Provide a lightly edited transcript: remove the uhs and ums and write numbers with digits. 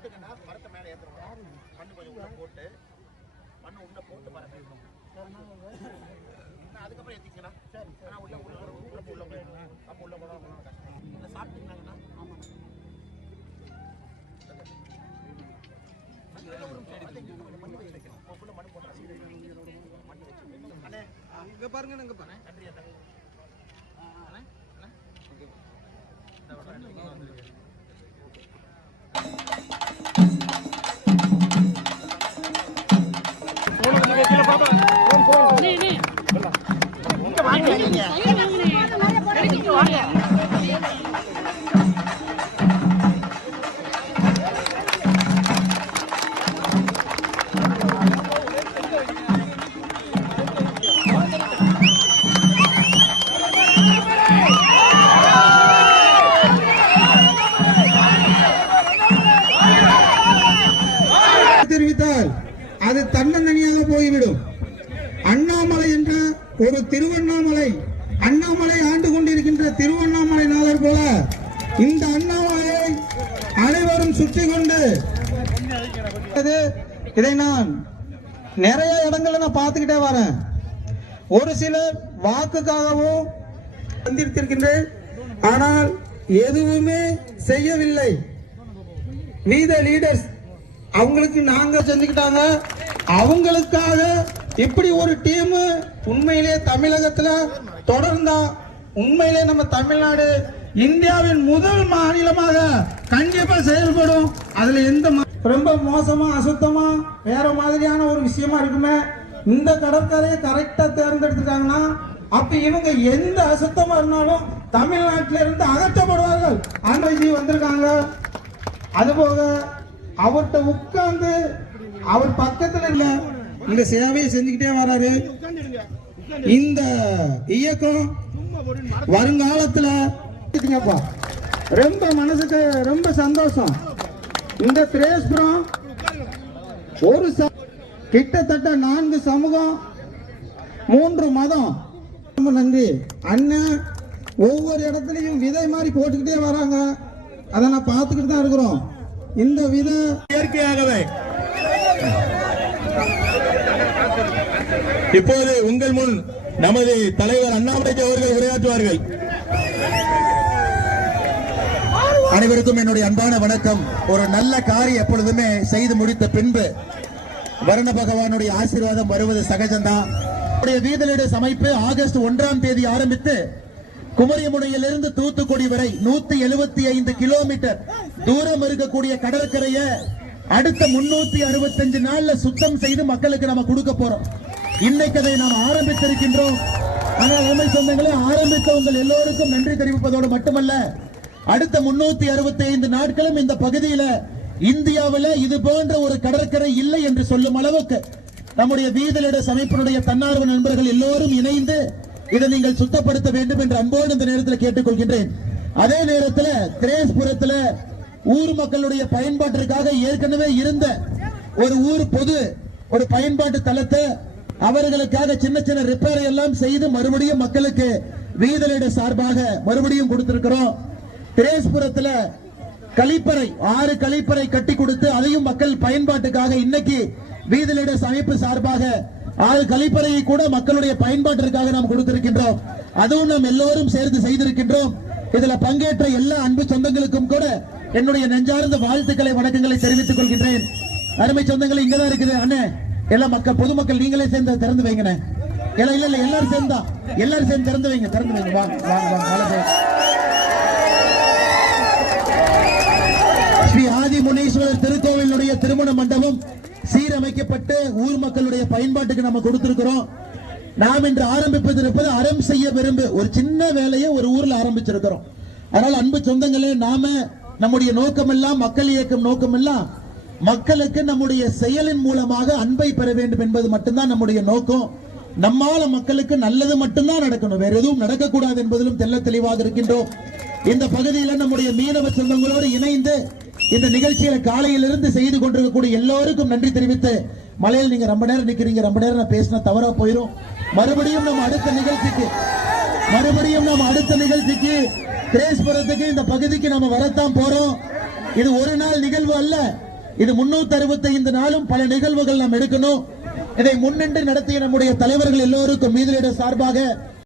ஒட்டுங்கன்னா மரத்தை மேலே ஏற்றுறோம். மண்ணு கொஞ்சம் உள்ள போட்டு மண்ணு உள்ள போட்டு பாருங்க. அதுக்கப்புறம் ஏற்றிக்கணும். சரி, ஆனால் உள்ள போயிடணும். அப்போ உள்ள போனால் கஷ்டம். இல்லை சாப்பிட்டீங்கன்னாங்கண்ணா. ஆமாம். இங்க பாருங்க, இங்க பாருங்க. நன்றியா தம்பி. அண்ணா அண்ணா தெரிவித்தால் அது தன்னந்தனியாக போய்விடும். அண்ணாமலை என்ற ஒரு திருவண்ணாமலை, அண்ணாமலை ஆண்டு கொண்டிருக்கின்ற திருவண்ணாமலை நாதர் போல இந்த அண்ணாமலையை அனைவரும் சுற்றி கொண்டு இதை நான் நிறைய இடங்கள்ல நான் பார்த்துக்கிட்டே வரேன். ஒரு சிலர் வாக்குக்காகவும் வந்திருக்கின்றேன், ஆனால் எதுவுமே செய்யவில்லை. வீத லீடர்ஸ் அவங்களுக்கு நாங்க செஞ்சுக்கிட்டாங்க. அவங்களுக்காக இப்படி ஒரு டீம் உண்மையிலே தமிழகத்துல தொடர்ந்தா உண்மையிலே நம்ம தமிழ்நாடு இந்தியாவின் முதல் மாநிலமாக கண்டிப்பா செயல்படும். அதுல எந்த ரொம்ப மோசமா அசுத்தமா வேற மாதிரியான ஒரு விஷயமா இருக்குமே. இந்த கடற்கரையை கரெக்டா தேர்ந்தெடுத்துட்டாங்கன்னா அப்ப இவங்க எந்த அசுத்தமா இருந்தாலும் தமிழ்நாட்டில இருந்து அகற்றப்படுவார்கள். ஆண்ட்ரஜி வந்திருக்காங்க. அதுபோக அவர்கிட்ட உட்கார்ந்து அவர் பக்கத்துல இல்ல இந்த சேவையை செஞ்சுக்கிட்டே வராரு. இந்த இயக்கம் வருங்காலத்துல ரொம்ப மனசுக்கு ரொம்ப சந்தோஷம். இந்த திரேஸ்புரம் ஒரு கிட்டத்தட்ட 4 சமூகம் 3 மதம். ரொம்ப நன்றி அண்ணன். ஒவ்வொரு இடத்துலையும் விதை மாதிரி போட்டுக்கிட்டே வராங்க. அதை நான் பார்த்துக்கிட்டு தான் இருக்கிறோம். இந்த வித இயற்கையாகவே இப்போது உங்கள் முன் நமது தலைவர் அண்ணாமலை அவர்கள் உரையாற்றுவார்கள். அனைவருக்கும் என்னுடைய அன்பான வணக்கம். ஒரு நல்ல காரியம் எப்பொழுதுமே செய்து முடித்த பின்பு வருண பகவானுடைய ஆசீர்வாதம் வருவது சகஜம்தான். வீதலீடர்ஸ் அமைப்பு ஆகஸ்ட் 1ஆம் தேதி ஆரம்பித்து குமரிமுனையிலிருந்து தூத்துக்குடி வரை 175 கிலோமீட்டர் தூரம் இருக்கக்கூடிய கடற்கரையை அடுத்த 365 நாள்ல சுத்தம் செய்து மக்களுக்கு நம்ம கொடுக்க போறோம். இன்னைக்கு அதை நாம் ஆரம்பித்திருக்கின்றோம். ஆனால் உண்மை சொந்தங்களே, ஆரம்பித்த உங்கள் எல்லோருக்கும் நன்றி தெரிவிப்பதோடு மட்டுமல்ல, அடுத்த 365 நாட்களும் இந்த பகுதியில இந்தியாவில் இது போன்ற ஒரு கடற்கரை இல்லை என்று சொல்லும் அளவுக்கு நம்முடைய வீதலீடர்ஸ் அமைப்பினுடைய தன்னார்வ நண்பர்கள் எல்லோரும் இணைந்து இதை நீங்கள் சுத்தப்படுத்த வேண்டும் என்று அன்போடு இந்த நேரத்தில் கேட்டுக்கொள்கின்றேன். அதே நேரத்தில் திரேஸ்புரத்தில் ஊர் மக்களுடைய பயன்பாட்டிற்காக ஏற்கனவே இருந்த ஒரு ஊர் பொது ஒரு பயன்பாட்டு தளத்தை அவர்களுக்காக சின்ன சின்ன ரிப்பேர் எல்லாம் செய்து மறுபடியும் மக்களுக்கு வீதலீடர் சார்பாக மறுபடியும் கொடுத்திருக்கிறோம். திரேஸ்புரத்தில் கழிப்பறை 6 கழிப்பறை கட்டி கொடுத்து அதையும் மக்கள் பயன்பாட்டுக்காக இன்னைக்கு வீதலீடர்ஸ் அமைப்பு சார்பாக 6 கழிப்பறையை கூட மக்களுடைய பயன்பாட்டிற்காக நாம் கொடுத்திருக்கின்றோம். அதுவும் நாம் எல்லோரும் சேர்ந்து செய்திருக்கின்றோம். இதுல பங்கேற்ற எல்லா அன்பு சொந்தங்களுக்கும் கூட என்னுடைய நெஞ்சார்ந்த வாழ்த்துக்களை வணக்கங்களை தெரிவித்துக் கொள்கின்றேன். அருமை சொந்தங்களை இங்கதான் இருக்குது அண்ணே. எல்லாம் மக்கள் பொதுமக்கள் நீங்களே சேர்ந்து திறந்து வைங்க. இல்ல இல்ல எல்லாரும் சேர்ந்து திறந்து வைங்க. ஸ்ரீ ஆதி முனீஸ்வரர் திருக்கோவிலுடைய திருமண மண்டபம் சீரமைக்கப்பட்டு ஊர் மக்களுடைய பயன்பாட்டுக்கு நம்ம கொடுத்திருக்கிறோம். நாம் இன்று ஆரம்பிப்பது அறம் செய்ய விரும்பு ஒரு சின்ன வேலையை ஒரு ஊர்ல ஆரம்பிச்சிருக்கிறோம். அதனால அன்பு சொந்தங்களே, நாம நம்முடைய நோக்கம் எல்லாம் மக்கள் இயக்கம் நோக்கம் எல்லாம் மக்களுக்கு நம்முடைய செயலின் மூலமாக அன்பை பெற வேண்டும் என்பது மட்டும்தான் நம்முடைய நோக்கம். நம்மால மக்களுக்கு நல்லது மட்டும்தான் நடக்கணும், வேற எதுவும் நடக்கக்கூடாது என்பதிலும் தெல்ல தெளிவாக இருக்கின்றோம். இந்த பகுதியில் நம்முடைய மீனவ சொந்தங்களோடு இணைந்து இந்த நிகழ்ச்சியில காலையிலிருந்து செய்து கொண்டிருக்கக்கூடிய எல்லோருக்கும் நன்றி தெரிவித்து, மலையில் நீங்க ரொம்ப நேரம் நிக்கிறீங்க, ரொம்ப நேரம் நான் பேசினா தவறா போயிடும். மறுபடியும் நம்ம அடுத்த நிகழ்ச்சிக்கு திரேஸ்புரத்துக்கு இந்த பகுதிக்கு நம்ம வரத்தான் போறோம். இது ஒரு நாள் நிகழ்வு அல்ல, இது 365 நாளும் பல நிகழ்வுகள் நாம் எடுக்கணும். இதை முன்னின்று நடத்திய நம்முடைய தலைவர்கள் எல்லோருக்கும் மீதிலிட சார்பாக